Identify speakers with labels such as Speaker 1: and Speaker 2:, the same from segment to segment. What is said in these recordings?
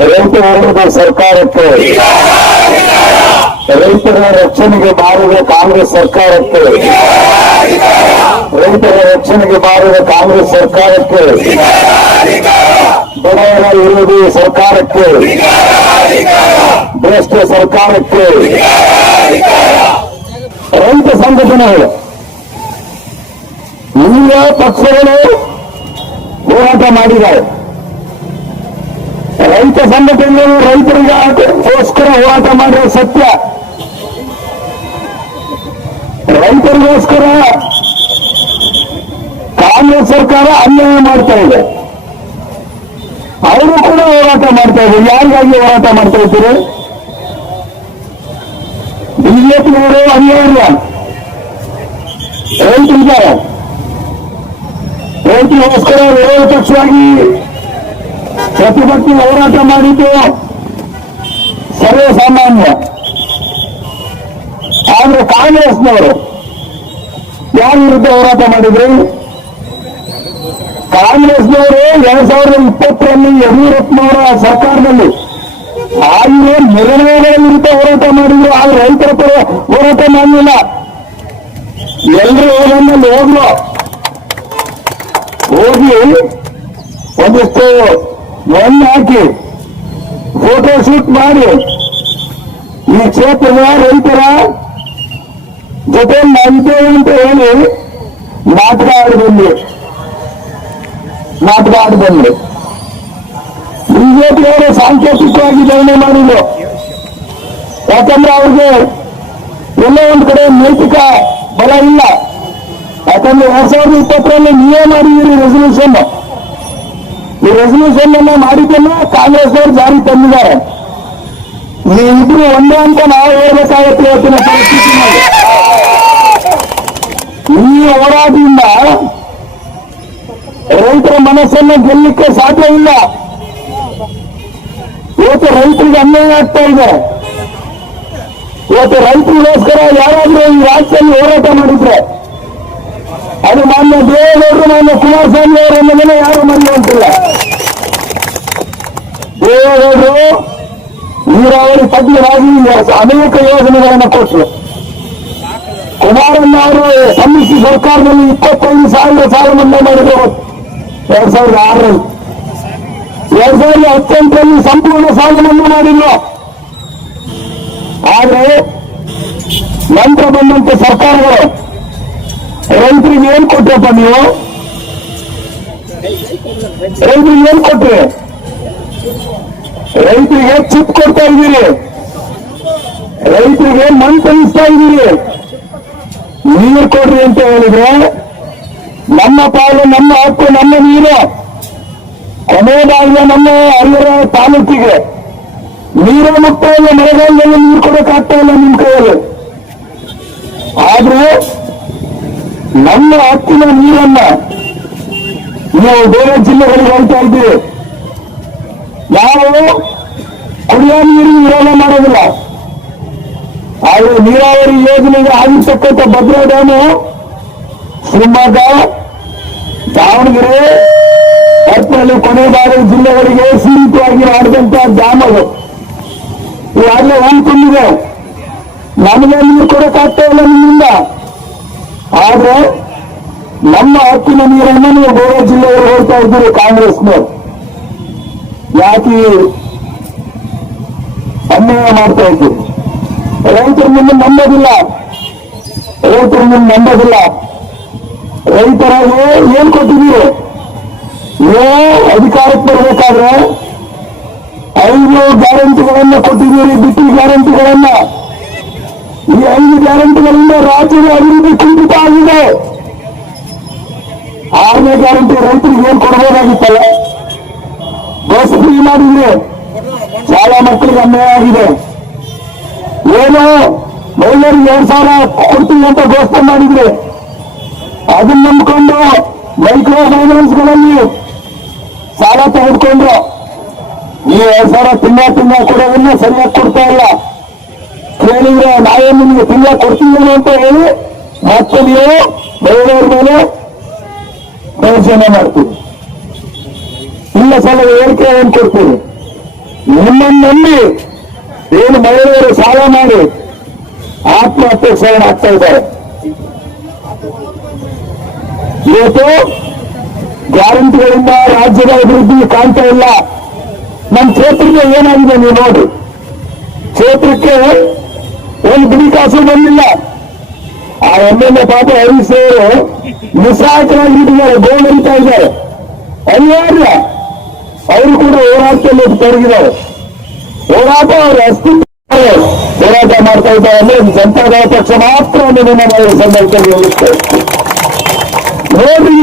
Speaker 1: ರೈತ ವಿರೋಧ ಸರ್ಕಾರಕ್ಕೆ, ರೈತರ ರಕ್ಷಣೆಗೆ ಬಾರದ ಕಾಂಗ್ರೆಸ್ ಸರ್ಕಾರಕ್ಕೆ, ರೈತರ ರಕ್ಷಣೆಗೆ ಬಾರದ ಕಾಂಗ್ರೆಸ್ ಸರ್ಕಾರಕ್ಕೆ, ಬಡವರ ವಿರೋಧಿ ಸರ್ಕಾರಕ್ಕೆ, ಭ್ರಷ್ಟ ಸರ್ಕಾರಕ್ಕೆ, ರೈತ ಸಂಘಟನೆಗಳು, ಎಲ್ಲ ಪಕ್ಷಗಳು ಹೋರಾಟ ಮಾಡಿದ್ದಾರೆ. ರೈತ ಸಂಘಟನೆಗಳು ರೈತರಿಗೋಸ್ಕರ ಹೋರಾಟ ಮಾಡಿರೋ ಸತ್ಯ. ರೈತರಿಗೋಸ್ಕರ ಕಾಂಗ್ರೆಸ್ ಸರ್ಕಾರ ಅನ್ಯಾಯ ಮಾಡ್ತಾ ಇದೆ. ಅವರು ಕೂಡ ಹೋರಾಟ ಮಾಡ್ತಾ ಇದ್ದಾರೆ. ಯಾರಿಗಾಗಿ ಹೋರಾಟ ಮಾಡ್ತಾ ಇದ್ದೀರಿ? ಬಿಜೆಪಿಯವರು ಅನ್ಯಾಯ ರೈತರಿದ್ದಾರೆ ರೈತರಿಗೋಸ್ಕರ ವಿರೋಧ ಪಕ್ಷವಾಗಿ ಪ್ರತಿಭಟನೆ ಹೋರಾಟ ಮಾಡಿದ್ದು ಸರ್ವೇ ಸಾಮಾನ್ಯ ಆದ್ರೆ ಕಾಂಗ್ರೆಸ್ನವರು ಯಾರ ವಿರುದ್ಧ ಹೋರಾಟ ಮಾಡಿದ್ರು? ಕಾಂಗ್ರೆಸ್ನವರು ಎರಡ್ ಸಾವಿರದ ಇಪ್ಪತ್ತರಲ್ಲಿ ಯಡಿಯೂರಪ್ಪನವರ ಸರ್ಕಾರದಲ್ಲಿ ಆಗಿರೋ ನಿರ್ಣಯಗಳ ವಿರುದ್ಧ ಹೋರಾಟ ಮಾಡಿದ್ರು, ಆದ್ರೆ ರೈತರ ಪರ ಹೋರಾಟ ಮಾಡಲಿಲ್ಲ. ಎಲ್ಲರೂ ಹೋಗಂದಲ್ಲಿ ಹೋಗ್ಲು. ಹೋಗಿ ಒಂದಿಷ್ಟು ಎಣ್ಣೆ ಹಾಕಿ ಫೋಟೋ ಶೂಟ್ ಮಾಡಿ. ಈ ಕ್ಷೇತ್ರದ ರೈತರ ಜೊತೆ ನಾವಿದ್ದೇವೆ ಅಂತ ಹೇಳಿ ನಾಟಕ ಆಡಿ ಬಂದ್ವಿ ನಾಟಕ ಆಡಿ ಬಿಜೆಪಿಯವರು ಸಾಂಕೇತಿಕವಾಗಿ ಧರಣಿ ಮಾಡಿದ್ರು. ಯಾಕಂದ್ರೆ ಅವ್ರಿಗೆ ಎಲ್ಲೋ ಒಂದು ಕಡೆ ನೈತಿಕ ಬಲ ಇಲ್ಲ. ಯಾಕಂದ್ರೆ ಎರಡ್ ಸಾವಿರದ ಇಪ್ಪತ್ತರಲ್ಲಿ ನೀವೇ ಮಾಡಿದ್ದೀರಿ ರೆಸಲ್ಯೂಷನ್ ಈ ರೆಸಲ್ಯೂಷನ್ ಅನ್ನ ಕಾಂಗ್ರೆಸ್ ಕಾಂಗ್ರೆಸ್ನವರು ಜಾರಿ ತಂದಿದ್ದಾರೆ. ನೀವಿಬ್ರು ಒಂದೇ ಅಂತ ನಾವು ಹೇಳ್ಬೇಕಾಗತ್ತೆ ಇವತ್ತಿನ ಪರಿಸ್ಥಿತಿನಲ್ಲಿ. ಈ ಹೋರಾಟದಿಂದ ರೈತರ ಮನಸ್ಸನ್ನು ಗೆಲ್ಲಲಿಕ್ಕೆ ಸಾಧ್ಯ ಇಲ್ಲ. ಇವತ್ತು ರೈತರಿಗೆ ಅನ್ಯಾಯ ಆಗ್ತಾ ಇದೆ. ಇವತ್ತು ರೈತರಿಗೋಸ್ಕರ ಯಾರಾದ್ರೂ ಈ ರಾಜ್ಯದಲ್ಲಿ ಹೋರಾಟ ಮಾಡಿದ್ರೆ ಅದು ಮಾನ್ಯ ದೇವೇಗೌಡರು, ಮಾನ್ಯ ಕುಮಾರಸ್ವಾಮಿ ಅವರನ್ನ ಯಾರು ಮರೆಯುವಂತಿಲ್ಲ ದೇವೇಗೌಡರು ನೀರಾವರಿ ತಜ್ಞರಾಗಿ ಅನೇಕ ಯೋಜನೆಗಳನ್ನು ಕೊಟ್ಟರು. ಕುಮಾರಣ್ಣ ಅವರು ಸಮ್ಮಿಶ್ರ ಸರ್ಕಾರದಲ್ಲಿ ಇಪ್ಪತ್ತೈದು ಸಾವಿರ ಸಾಲ ಮನ್ನಾ ಮಾಡಿದ್ರು ಎರಡ್ ಸಾವಿರದ ಆರರಲ್ಲಿ. ಎರಡ್ ಸಾವಿರದ ಹತ್ತೆಂಟರಲ್ಲಿ ಸಂಪೂರ್ಣ ಸಾಲ ಮನ್ನಾ ಮಾಡಿದ್ರು. ಆದ್ರೆ ನಂತರ ಬಂದಂತೆ ಸರ್ಕಾರಗಳು ರೈತರಿಗೆ ಏನ್ ಕೊಟ್ರಪ್ಪ ನೀವು? ರೈತರಿಗೆ ಏನ್ ಕೊಟ್ರಿ? ರೈತರಿಗೆ ಚಿಪ್ ಕೊಡ್ತಾ ಇದ್ದೀರಿ. ರೈತರಿಗೆ ಮಣ್ಣು ಕಲಿಸ್ತಾ ಇದ್ದೀರಿ. ನೀರು ಕೊಡ್ರಿ ಅಂತ ಹೇಳಿದ್ರೆ ನಮ್ಮ ಪಾಲು, ನಮ್ಮ ಹಕ್ಕು, ನಮ್ಮ ನೀರು. ಕೊನೆಯದಾಗಿನ ನಮ್ಮ ಹರಿಹರ ತಾಲೂಕಿಗೆ. ನೀರು ಮುಕ್ತ ಮಳೆಗಾಲದಲ್ಲಿ ನೀರು ಕೊಡೋಕ್ಕಾಗ್ತಾ ಇಲ್ಲ ನಿಮ್ ಕೈಯಲ್ಲಿ. ಆದ್ರೆ ನಮ್ಮ ಹಕ್ಕಿನ ನೀರನ್ನ ನೀವು ಬೇರೆ ಜಿಲ್ಲೆಗಳಿಗೆ ಹೋಗ್ತಾ ಇದ್ದೀರಿ. ನಾವು ಕುಡಿಯೋ ನೀರು ವಿರೋಧ ಮಾಡೋದಿಲ್ಲ. ಆದ್ರೆ ನೀರಾವರಿ ಯೋಜನೆಗೆ ಆಗಿರ್ತಕ್ಕಂಥ ಭದ್ರಾ ಡ್ಯಾಮು ಶಿವಮೊಗ್ಗ, ದಾವಣಗೆರೆ ಪಟ್ಟಣದಲ್ಲಿ ಕೊನೆ ಬಾರಿ ಜಿಲ್ಲೆಗಳಿಗೆ ಸೀಮಿತವಾಗಿ ಮಾಡಿದಂತ ಡ್ಯಾಮ್ ಅದು. ಈಗಾಗಲೇ ತುಂಬಿದೆ ನಮಗೆ ನೀರು ಕೊಡಕ್ಕಾಗ್ತಾ ಇಲ್ಲ ನಿಮ್ಮಿಂದ. ಆದ್ರೆ ನಮ್ಮ ಹಕ್ಕಿನ ನೀರನ್ನು ನೀವು ಬೇರೆ ಜಿಲ್ಲೆಗೆ ಹೋಗ್ತಾ ಇದ್ದೀರಿ ಕಾಂಗ್ರೆಸ್ನವರು. ಯಾಕೆ ಅನ್ಯಾಯ ಮಾಡ್ತಾ ಇದ್ದೀರಿ? ರೈತರು ನಿಮ್ಮ ನಂಬೋದಿಲ್ಲ. ರೈತರು ನಿನ್ನ ನಂಬೋದಿಲ್ಲ. ರೈತರ ಏನ್ ಕೊಟ್ಟಿದ್ದೀರಿ? ಏ ಅಧಿಕಾರಕ್ಕೆ ಬರಬೇಕಾದ್ರೆ ಐದು ಗ್ಯಾರಂಟಿಗಳನ್ನ ಕೊಟ್ಟಿದ್ದೀರಿ, ಬಿಟ್ಟಿ ಗ್ಯಾರಂಟಿಗಳನ್ನ. ಈ ಐದು ಗ್ಯಾರಂಟಿಗಳಿಂದ ರಾಜ್ಯದ ಅಭಿವೃದ್ಧಿ ಕುಂಠಿತ ಆಗಿದೆ. ಆರನೇ ಗ್ಯಾರಂಟಿ ರೈತರಿಗೆ ಏನ್ ಕೊಡಬಹುದಾಗಿತ್ತಲ್ಲ ಬಸ್ ಫ್ರೀ ಮಾಡಿದ್ರೆ ಶಾಲಾ ಮಕ್ಕಳಿಗೆ ಅನ್ಯಾಯ ಆಗಿದೆ. ಏನು? ಮಹಿಳೆಯರಿಗೆ ಎರಡ್ ಸಾವಿರ ಕೊಡ್ತೀವಿ ಅಂತ ಘೋಷಣೆ ಮಾಡಿದ್ರೆ. ಅದನ್ನ ನಂಬಿಕೊಂಡು ಮೈಕ್ರೋ ಫೈನಾನ್ಸ್ಗಳಲ್ಲಿ ಸಾಲ ತೆಗೆದುಕೊಂಡ್ರು. ಈ ಎರಡ್ ಸಾವಿರ ತಿಂಗಳ ತಿಂಗಳ ಕೊಡೋದನ್ನ ಸರಿಯಾಗಿ ಕೊಡ್ತಾ ಇಲ್ಲ. ಕೇಳಿದ್ರೆ ನಾವೇ ನಿಮ್ಗೆ ತಿಂಗಳ ಕೊಡ್ತೀವಿ ಅಂತ ಹೇಳಿ ಮತ್ತೆ ನೀವು ಮಹಿಳೆಯರ ಮೇಲೆ ದೌರ್ಜನ್ಯ ಮಾಡ್ತೀವಿ ಇಲ್ಲ ಸಲ ಏನ್ ಕೊಡ್ತೀವಿ ನಿಮ್ಮನ್ನು ನಂಬಿ ಏನು ಮಹಿಳೆಯರು ಸಾಲ ಮಾಡಿ ಆತ್ಮಹತ್ಯೆ ಶರಣ ಆಗ್ತಾ ಇದ್ದಾರೆ. ಇವತ್ತು ಗ್ಯಾರಂಟಿಗಳಿಂದ ರಾಜ್ಯದ ಅಭಿವೃದ್ಧಿ ಕಾಣ್ತಾ ಇಲ್ಲ. ನಮ್ಮ ಕ್ಷೇತ್ರಕ್ಕೆ ಏನಾಗಿದೆ ನೀವು ನೋಡಿ. ಕ್ಷೇತ್ರಕ್ಕೆ ಒಂದು ಬಿಡಿ ಕಾಸು ಬಂದಿಲ್ಲ. ಆ ಎಂ ಎಲ್ ಎ ಪಾಪ ಹರೀಶ್ ಅವರು ನಿಸ್ಸಹಾಯಕರಾಗಿದ್ದಾರೆ ಗೋಲ್ ಹರಿತಾ ಇದ್ದಾರೆ. ಅನಿವಾರ್ಯ. ಅವರು ಕೂಡ ಹೋರಾಟದಲ್ಲಿ ತೊಡಗಿದ್ದಾರೆ. ಹೋರಾಟ ಅವರು ಅಸ್ತಿತ್ವ ಹೋರಾಟ ಮಾಡ್ತಾ ಇದ್ದಾರೆ ಅಂದ್ರೆ ಜನತಾದಳ ಪಕ್ಷ ಮಾತ್ರ ನಾವು ಈ ಸಂದರ್ಭದಲ್ಲಿ ನೋಡ್ರಿ,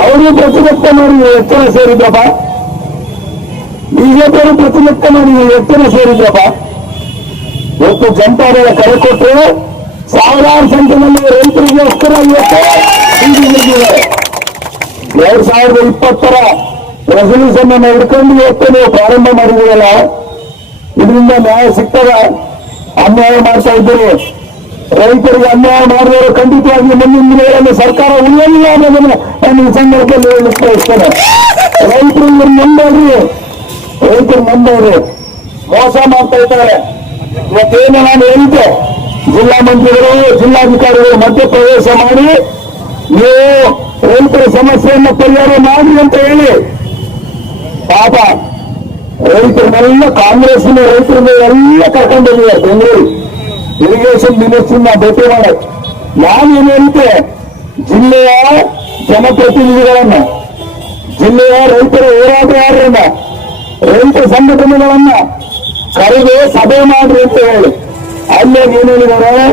Speaker 1: ಅವರು ಪ್ರತಿಭಕ್ತ ಮಾಡಿ ಎಚ್ಚರ ಸೇರಿದ್ರಪ್ಪ. ಬಿಜೆಪಿಯವರು ಪ್ರತಿಭಕ್ತ ಮಾಡಿ ಎಚ್ಚರ ಸೇರಿದ್ರಪ್ಪ. ಇವತ್ತು ಜನತಾದಳ ಕರೆ ಕೊಟ್ಟರು ಸಾವಿರಾರು ಸಂಖ್ಯೆಯಲ್ಲಿ ರೈತರಿಗೋಸ್ಕರ ಇವತ್ತು ಎರಡ್ ಸಾವಿರದ ಇಪ್ಪತ್ತರ ರೆಸಲ್ಯೂಷನ್ ಅನ್ನು ಹಿಡ್ಕೊಂಡು ಇವತ್ತು ನೀವು ಪ್ರಾರಂಭ ಮಾಡಿದ್ದೀರಲ್ಲ, ಇದರಿಂದ ನ್ಯಾಯ ಸಿಗ್ತದ? ಅನ್ಯಾಯ ಮಾಡ್ತಾ ಇದ್ದೀರಿ. ರೈತರಿಗೆ ಅನ್ಯಾಯ ಮಾಡಿದವರು ಖಂಡಿತವಾಗಿ ಮುಂದಿನ ದಿನಗಳಲ್ಲಿ ಸರ್ಕಾರ ಉಳಿಯಲಿಲ್ಲ ಅನ್ನೋದನ್ನ ನಾನು ಈ ಸಂದರ್ಭದಲ್ಲಿ ಹೇಳಲಿಕ್ಕೆ ಇರ್ತೇನೆ. ರೈತರು ನಂಬೋದ್ರಿ ರೈತರು ನಂಬೋದ್ರಿ ಮೋಸ ಮಾಡ್ತಾ ಇದ್ದಾರೆ. ಇವತ್ತೇನು ನಾನು ಹೇಳಿದ್ದೆ? ಜಿಲ್ಲಾ ಮಂತ್ರಿಗಳು, ಜಿಲ್ಲಾಧಿಕಾರಿಗಳು ಮಧ್ಯಪ್ರವೇಶ ಮಾಡಿ, ನೀವು ರೈತರ ಸಮಸ್ಯೆಯನ್ನು ಪರಿಹಾರ ಮಾಡಿ ಅಂತ ಹೇಳಿ. ಪಾಪ ರೈತರನ್ನೆಲ್ಲ ಕಾಂಗ್ರೆಸ್ನ ರೈತರನ್ನ ಎಲ್ಲ ಕರ್ಕೊಂಡಿದ್ದೀವಿ ಬೆಂಗಳೂರು. ಇರಿಗೇಷನ್ ಮಿನಿಸ್ಟರ್ನ ಭೇಟಿ ಮಾಡಕ್. ನಾನೇನು ಹೇಳಿದ್ದೆ? ಜಿಲ್ಲೆಯ ಜನಪ್ರತಿನಿಧಿಗಳನ್ನ, ಜಿಲ್ಲೆಯ ರೈತರ ಹೋರಾಟಗಾರರನ್ನ, ರೈತ ಸಂಘಟನೆಗಳನ್ನ ಕರೆದು ಸಭೆ ಮಾಡಿ ಅಂತ ಹೇಳಿ. ಅಲ್ಲೇ ಏನ್ ಹೇಳಿದ್ದಾರೆ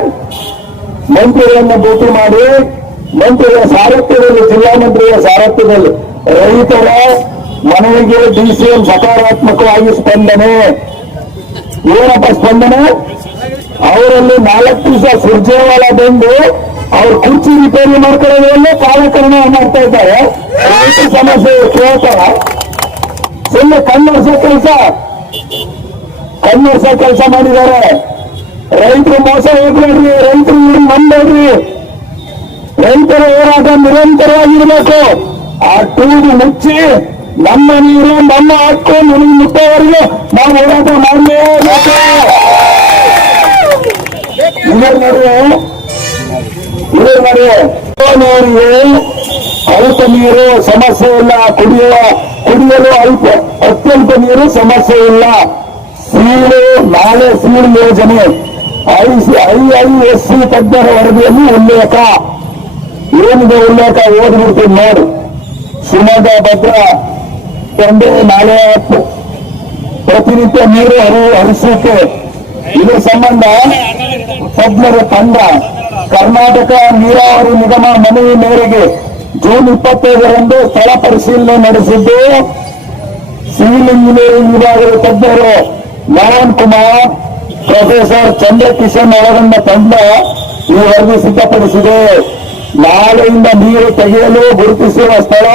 Speaker 1: ಮಂತ್ರಿಗಳನ್ನ ಭೇಟಿ ಮಾಡಿ, ಮಂತ್ರಿಗಳ ಸಾರಥ್ಯದಲ್ಲಿ, ಜಿಲ್ಲಾ ಮಂತ್ರಿಗಳ ಸಾರಥ್ಯದಲ್ಲಿ ರೈತರ ಮನವಿಗೆ ಡಿಸಿಎಂ ಸಕಾರಾತ್ಮಕವಾಗಿ ಸ್ಪಂದನೆ. ಏನಪ್ಪ ಸ್ಪಂದನೆ? ಅವರಲ್ಲಿ ನಾಲ್ಕು ದಿವಸ ಸುರ್ಜೇವಾಲ ಬಂದು ಅವ್ರ ಕುರ್ಚಿ ರಿಪೇರಿ ಮಾಡ್ಕೊಳ್ಳೋದ್ರಲ್ಲೇ ಕಾಲಕರಣ ಮಾಡ್ತಾ ಇದ್ದಾರೆ. ರೈತ ಸಮಸ್ಯೆ ಕೇಳ್ತಾರ? ಸುಮ್ಮನೆ ಕಣ್ಣು ಕೆಲಸ. ಕಣ್ಣರ್ಸೋ ಕೆಲಸ ಮಾಡಿದ್ದಾರೆ. ರೈತರು ಮೋಸ ಹೋಗ್ಬೇಡ್ರಿ, ರೈತರು ನಂಬೇಡ್ರಿ ರೈತರ ಹೋರಾಟ ನಿರಂತರವಾಗಿರ್ಬೇಕು ಆ ಟೂರು ಮುಚ್ಚಿ ನಮ್ಮ ನೀರು, ನಮ್ಮ ಹಕ್ಕು ನಿಮಗೆ ಮುಟ್ಟೋವರೆಗೂ ನಾವು ಹೋರಾಟ ನೀರಿಗೆ ಅಲ್ಪ ನೀರು ಸಮಸ್ಯೆ ಇಲ್ಲ ಕುಡಿಯುವ ಕುಡಿಯಲು ಅಲ್ಪ ಅತ್ಯಲ್ಪ ನೀರು ಸಮಸ್ಯೆ ಇಲ್ಲ. ಸೀಳು, ನಾಳೆ ಸೀಳು ಯೋಜನೆ. ಐಸಿ ಐ ಐ ಎಸ್ ಸಿ ತಜ್ಞರ ವರದಿಯಲ್ಲಿ ಉಲ್ಲೇಖ. ಏನಿದೆ ಉಲ್ಲೇಖ? ಓದ್ಬಿಡ್ತೀನಿ ನೋಡಿ. ಶಿವಮೊಗ್ಗ, ಭದ್ರ ತಂದೆ ನಾಳೆ ಹತ್ತು. ಪ್ರತಿನಿತ್ಯ ನೀರು ಹರಿ, ಹರಿಸೋಕೆ. ಇದರ ಸಂಬಂಧ ತಜ್ಞರ ತಂಡ. ಕರ್ನಾಟಕ ನೀರಾವರಿ ನಿಗಮ ಮನವಿ ಮೇರೆಗೆ ಜೂನ್ ಇಪ್ಪತ್ತೈದರಂದು ಸ್ಥಳ ಪರಿಶೀಲನೆ ನಡೆಸಿದ್ದು ಸಿವಿಲ್ ಇಂಜಿನಿಯರಿಂಗ್ ವಿಭಾಗದ ತಜ್ಞರು. ಮೋಹನ್ ಕುಮಾರ್, ಪ್ರೊಫೆಸರ್ ಚಂದ್ರಕಿಶನ್ ಅವರನ್ನ ತಂಡ ಈ ವರದಿ ಸಿದ್ಧಪಡಿಸಿದೆ. ನಾಳೆಯಿಂದ ನೀರು ತೆಗೆಯಲು ಗುರುತಿಸಿರುವ ಸ್ಥಳ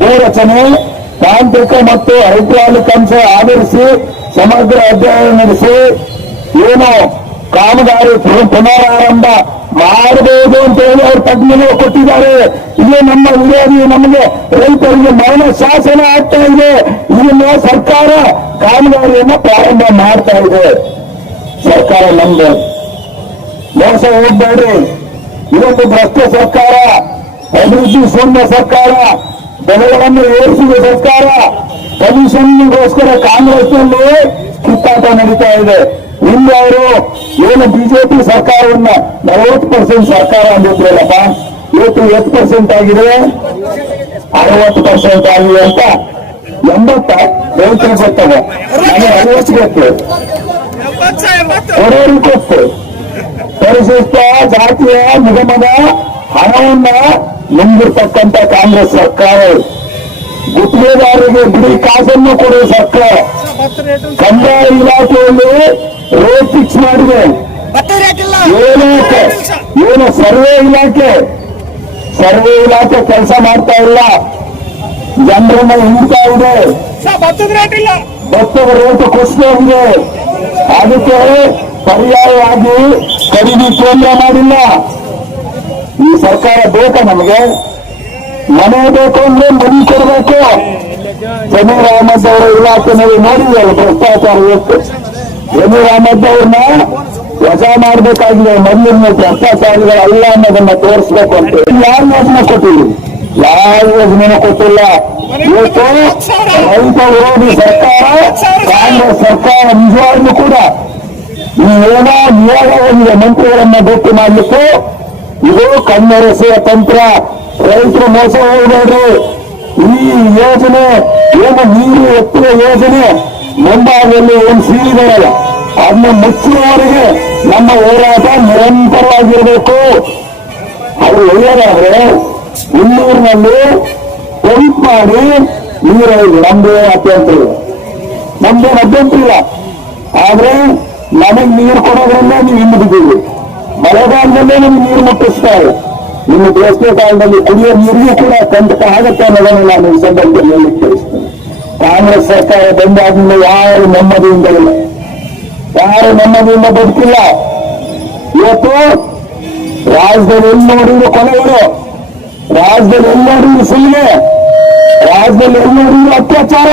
Speaker 1: ಭೂರಚನೆ, ತಾಂತ್ರಿಕ ಮತ್ತು ಹೈಡ್ರಾಲಿಕ್ ಅಂಶ ಆಧರಿಸಿ ಸಮಗ್ರ ಅಧ್ಯಯನ ನಡೆಸಿ. ಏನು? ಕಾಮಗಾರಿ ಪುನ- ಪುನರಾರಂಭ ಮಾಡಬಹುದು ಅಂತ ಹೇಳಿ ಅವರು ತಜ್ಞರು ಕೊಟ್ಟಿದ್ದಾರೆ. ಇದು ನಮ್ಮ ವಿರೋಧಿ ನಮಗೆ ರೈತರಿಗೆ ಮರಣ ಶಾಸನ ಆಗ್ತಾ ಇದೆ. ಇದನ್ನ ಸರ್ಕಾರ ಕಾಮಗಾರಿಯನ್ನ ಪ್ರಾರಂಭ ಮಾಡ್ತಾ ಇದೆ. ಸರ್ಕಾರ ನಮ್ದು. ಮೋಸ ಹೋಗ್ಬೇಡಿ ಇದೊಂದು ಭ್ರಷ್ಟ ಸರ್ಕಾರ, ಅಭಿವೃದ್ಧಿ ಶೂನ್ಯ ಸರ್ಕಾರ ಬೆಲೆಗಳನ್ನು ಏರಿಸಿದ ಸರ್ಕಾರ. ಕಮಿಷನ್ಗೋಸ್ಕರ ಕಾಂಗ್ರೆಸ್ನಲ್ಲಿ ಕಿತ್ತಾಟ ನಡೀತಾ ಇದೆ. ಹಿಂದೆ ಅವರು ಏನು ಬಿಜೆಪಿ ಸರ್ಕಾರವನ್ನ ನಲವತ್ತು ಪರ್ಸೆಂಟ್ ಸರ್ಕಾರ ಅಂದಿದ್ರಲ್ಲಪ್ಪ, ಇವತ್ತು ಎಷ್ಟು ಪರ್ಸೆಂಟ್ ಆಗಿದೆ, ಅರವತ್ತು ಪರ್ಸೆಂಟ್ ಆಗಿದೆ ಅಂತ ಎಂಬತ್ತ ರೈತರಿಗೆ ಗೊತ್ತವ ನನಗೆ ಅರವತ್ತು ಗೊತ್ತು. ಕೊಡೋರಿಗೆ ಗೊತ್ತು. ಪರಿಶಿಷ್ಟ ಜಾತಿಯ ನಿಗಮದ ಹಣವನ್ನ ನುಂಗಿರ್ತಕ್ಕಂಥ ಕಾಂಗ್ರೆಸ್ ಸರ್ಕಾರ. ಗುತ್ತಿಗೆದಾರರಿಗೆ ಬಿಡಿ ಕಾಸನ್ನು ಕೊಡುವ ಸರ್ಕಾರ. ಕಂದಾಯ ಇಲಾಖೆಯಲ್ಲಿ ರೇಟ್ ಫಿಕ್ಸ್ ಮಾಡಿದೆ. ಏನು ಏನು ಸರ್ವೆ ಇಲಾಖೆ? ಸರ್ವೆ ಇಲಾಖೆ ಕೆಲಸ ಮಾಡ್ತಾ ಇಲ್ಲ. ಜನರನ್ನ ಹಿಂಡ್ತಾ ಇದೆ. ಭತ್ತದ ರೇಟ್ ಕುಸಿದೋಗಿದೆ ಅದಕ್ಕೆ ಪರ್ಯಾಯವಾಗಿ ಖರೀದಿ ಕೇಂದ್ರ ಮಾಡಿಲ್ಲ. ಈ ಸರ್ಕಾರ ಬೇಕಾ ನಮಗೆ? ಮನೆ ಬೇಕು ಅಂದ್ರೆ ಮನೆ ಕೊಡಬೇಕು. ಜಮೀರ್ ಅಹಮದ್ ಅವರ ಇಲಾಖೆನಲ್ಲಿ ನೋಡಿದ್ರಲ್ಲ ಭ್ರಷ್ಟಾಚಾರ ಎಷ್ಟು. ಜಮೀರ್ ಅಹಮದ್ ಅವ್ರನ್ನ ವಜಾ ಮಾಡಬೇಕಾಗಿದೆ. ಮೊದಲಿನ ಭ್ರಷ್ಟಾಚಾರಿಗಳು ಅಲ್ಲ ಅನ್ನೋದನ್ನ ತೋರಿಸ್ಬೇಕು ಅಂತ. ಯಾರು ಯೋಜನೆ ಕೊಟ್ಟಿದ್ರು? ಯಾವ ಯೋಜನೆ ಕೊಟ್ಟಿಲ್ಲ? ಇವತ್ತು ರೈತ ವಿರೋಧಿ ಸರ್ಕಾರ, ಕಾಂಗ್ರೆಸ್ ಸರ್ಕಾರ ನಿಜವಾಗ್ಲೂ ಕೂಡ ಈ ಏನೋ ನಿಯೋಗ ಒಂದು ಮಂತ್ರಿಗಳನ್ನ ಭೇಟಿ ಮಾಡ್ಲಿಕ್ಕೆ. ಇದು ಕಣ್ಣೆರೆಸುವ ತಂತ್ರ. ರೈತರು ಮೋಸ ಹೋಗಬೇಡ್ರಿ. ಈ ಯೋಜನೆ, ಏನು ನೀರು ಎತ್ತುವ ಯೋಜನೆ, ಮುಂಭಾಗದಲ್ಲಿ ಏನು ಸೀಳಿದಾರಲ್ಲ ಅದನ್ನ ಮುಚ್ಚುವವರೆಗೆ ನಮ್ಮ ಹೋರಾಟ ನಿರಂತರವಾಗಿರಬೇಕು. ಅವರು ಒಳ್ಳೆಯದಾದ್ರೆ ಇನ್ನೂರಿನಲ್ಲಿ ಪಂಪ್ ಮಾಡಿ ನೀರು ನಮ್ದೇ ಅತ್ಯಂತ ಇಲ್ಲ ನಮ್ದೇನು ಅಭ್ಯಂತರ ಇಲ್ಲ. ಆದ್ರೆ ನಮಗ್ ನೀರು ಕೊಡೋದ್ರಿಂದ ನೀವು ಹಿಂದಿದ್ದೀವಿ ಮಳೆಗಾಲದಲ್ಲೇ ನಮ್ಗೆ ನೀರು ಮುಟ್ಟಿಸ್ತಾರೆ. ನಿಮ್ಮ ಬೇಸಿಗೆ ಕಾಲದಲ್ಲಿ ಕುಡಿಯೋ ನೀರಿಗೂ ಕೂಡ ಕಂಟಕ ಆಗತ್ತೆ ಅನ್ನೋದನ್ನು ನಾನು ಈ ಸಂದರ್ಭದಲ್ಲಿ ಹೇಳಿ ಕಾಂಗ್ರೆಸ್ ಸರ್ಕಾರ ಬಂದಾದ್ಮೇಲೆ ಯಾರು ನೆಮ್ಮದಿಯಿಂದ ಇಲ್ಲ ಯಾರು ನಮ್ಮದಿಂದ ಬದುಕಿಲ್ಲ? ಇವತ್ತು ರಾಜ್ಯದಲ್ಲಿ ಎಲ್ಲಿ ನೋಡಿದ್ರು ಕೊಲೆಗಳು ರಾಜ್ಯದಲ್ಲಿ ಎಲ್ಲಿ ನೋಡಿದ್ರು ಸುಲಿಗೆ. ರಾಜ್ಯದಲ್ಲಿ ಎಲ್ಲಿ ನೋಡಿದ್ರು ಅತ್ಯಾಚಾರ.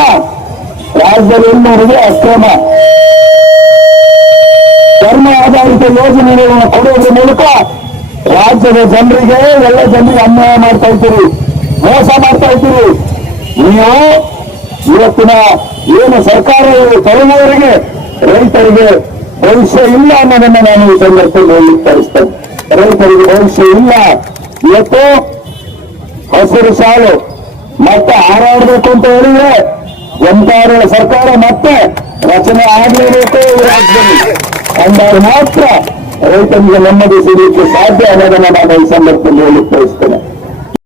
Speaker 1: ರಾಜ್ಯದಲ್ಲಿ ಎಲ್ಲಿ ನೋಡಿದ್ರು ಅಕ್ರಮ. ಧರ್ಮ ಆಧಾರಿತ ಯೋಜನೆಗಳನ್ನು ಕೊಡುವುದರ ಮೂಲಕ ರಾಜ್ಯದ ಜನರಿಗೆ ಎಲ್ಲ ಜನರಿಗೆ ಅನ್ಯಾಯ ಮಾಡ್ತಾ ಇದ್ದೀರಿ. ಮೋಸ ಮಾಡ್ತಾ ಇದ್ದೀರಿ. ನೀವು ಇವತ್ತಿನ ಏನು ಸರ್ಕಾರ ತರುವವರೆಗೆ ರೈತರಿಗೆ ಭವಿಷ್ಯ ಇಲ್ಲ ಅನ್ನೋದನ್ನ ನಾನು ಈ ಸಂದರ್ಭದಲ್ಲಿ ಹೇಳಿ ಬಯಸ್ತೇನೆ. ರೈತರಿಗೆ ಭವಿಷ್ಯ ಇಲ್ಲ. ಇವತ್ತು ಹಸಿರು ಸಾಲು ಮತ್ತೆ ಹಾರಾಡಬೇಕು ಅಂತ ಹೇಳಿದ್ರೆ ಜನತಾದಳ ಸರ್ಕಾರ ಮತ್ತೆ ರಚನೆ ಆಗಲೇಬೇಕು ಈ ರಾಜ್ಯದಲ್ಲಿ. ಅಂದಾಗ ಮಾತ್ರ ರೈತನಿಗೆ ನೆಮ್ಮದಿ ಸಿಗಲಿಕ್ಕೆ ಸಾಧ್ಯ ಅನ್ನೋದನ್ನ ನಾನು ಈ ಸಂದರ್ಭದಲ್ಲಿ ಹೇಳಿ ಬಯಸ್ತೇನೆ.